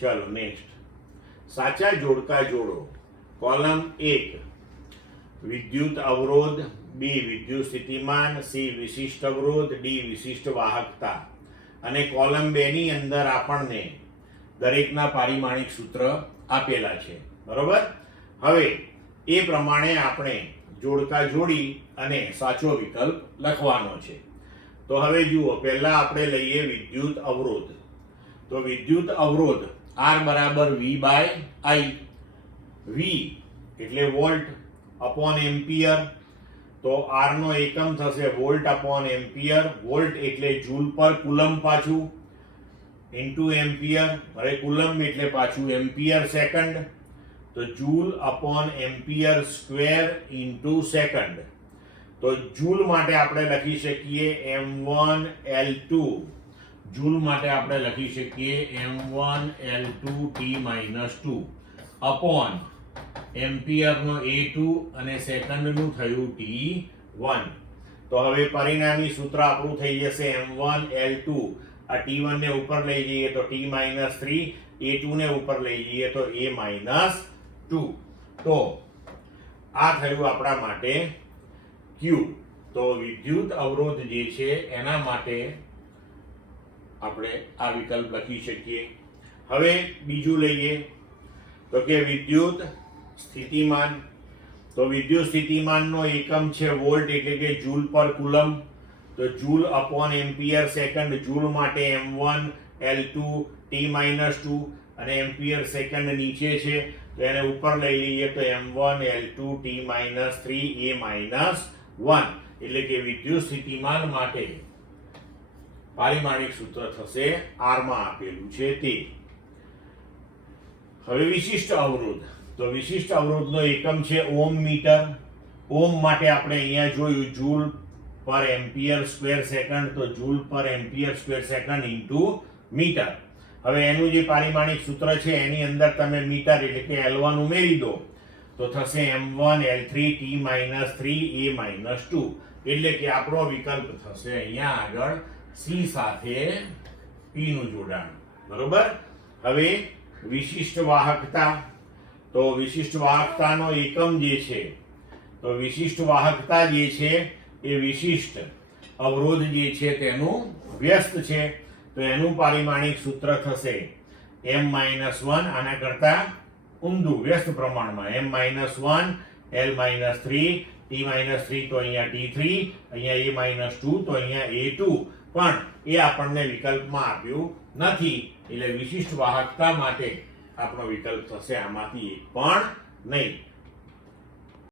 ચલો નેક્સ્ટ, સાચા જોડકા જોડો. કોલમ 1 વિદ્યુત અવરોધ, બી વિદ્યુત સ્થિતિમાન, સી વિશિષ્ટ અવરોધ, ડી વિશિષ્ટ વાહકતા. અને કોલમ 2 ની અંદર આપણને દરેકના પારિમાણિક સૂત્ર આપેલા છે, બરોબર. હવે એ પ્રમાણે આપણે જોડકા જોડી અને સાચો વિકલ્પ લખવાનો છે. તો હવે જુઓ, પહેલા આપણે લઈએ વિદ્યુત અવરોધ. તો વિદ્યુત અવરોધ R બરાબર V બાય I. V એટલે વોલ્ટ અપોન એમ્પિયર. તો R નો એકમ થશે વોલ્ટ અપોન એમ્પિયર. વોલ્ટ એટલે જૂલ પર કુલમ પાછું ઇન્ટુ એમ્પિયર. હવે કુલમ એટલે પાછું એમ્પિયર સેકન્ડ. તો joule upon ampere square into second. તો જૂલ માટે આપણે લખી શકીએ m1 L2. જૂલ માટે આપણે લખી શકીએ m1 L2 T-2 upon ampere નો A2 અને સેકન્ડ નું થયું T1. તો હવે પરિણામી સૂત્ર આપણું થઈ જશે m1 L2. આ T1 ને ઉપર લઈ જઈએ તો T-3, A2 ને ઉપર લઈ જઈએ તો A-2. તો આ થયું આપણા માટે Q. તો વિદ્યુત અવરોધ જે છે એના માટે આપણે આ વિકલ્પ લખી શકીએ. હવે બીજું લઈએ તો કે વિદ્યુત સ્થિતિમાન. તો વિદ્યુત સ્થિતિમાનનો એકમ છે વોલ્ટ એટલે કે જૂલ પર કુલમ. તો joule upon ampere second. Joule માટે m1 L2 T-2 અને એમ્પિયર સેકન્ડ નીચે છે તો એને ઉપર લઈ લઈએ તો m1 L2 T-3 A-1. એટલે કે વિદ્યુત સ્થિતિમાન માટે પારિમાણિક સૂત્ર થશે R માં આપેલું છે તે. હવે વિશિષ્ટ અવરોધ. તો વિશિષ્ટ અવરોધનો એકમ છે ઓમ મીટર. ઓમ માટે આપણે અહીંયા જોયું જૂલ પર એમ્પિયર સ્ક્વેર સેકન્ડ. તો જૂલ પર ampere square second into metre. હવે એનું જે પારિમાણિક સૂત્ર છે એની અંદર તમે મીટર એટલે કે L1 ઉમેરી દો તો થશે m1 L3 T-3 A-2. એટલે કે આપણો વિકલ્પ થશે અહીંયા આગળ C સાથે P નું જોડાણ, બરોબર. હવે વિશિષ્ટ વાહકતા. તો વિશિષ્ટ વાહકતાનો એકમ જે છે તો વિશિષ્ટ વાહકતા જે છે એ વિશિષ્ટ અવરોધ જે છે તેનું વ્યસ્ત છે. તો એનું પારિમાણિક સૂત્ર થશે m-1. આના કરતા ઊંધું વ્યસ્ત પ્રમાણમાં m-1 L-3 T-3. તો અહીંયા T3, અહીંયા A-2 તો અહીંયા A2. પણ એ આપણને વિકલ્પમાં આપ્યું નથી એટલે વિશિષ્ટ વાહકતા માટે આપણો વિકલ્પ થશે આમાંથી એક પણ નહીં.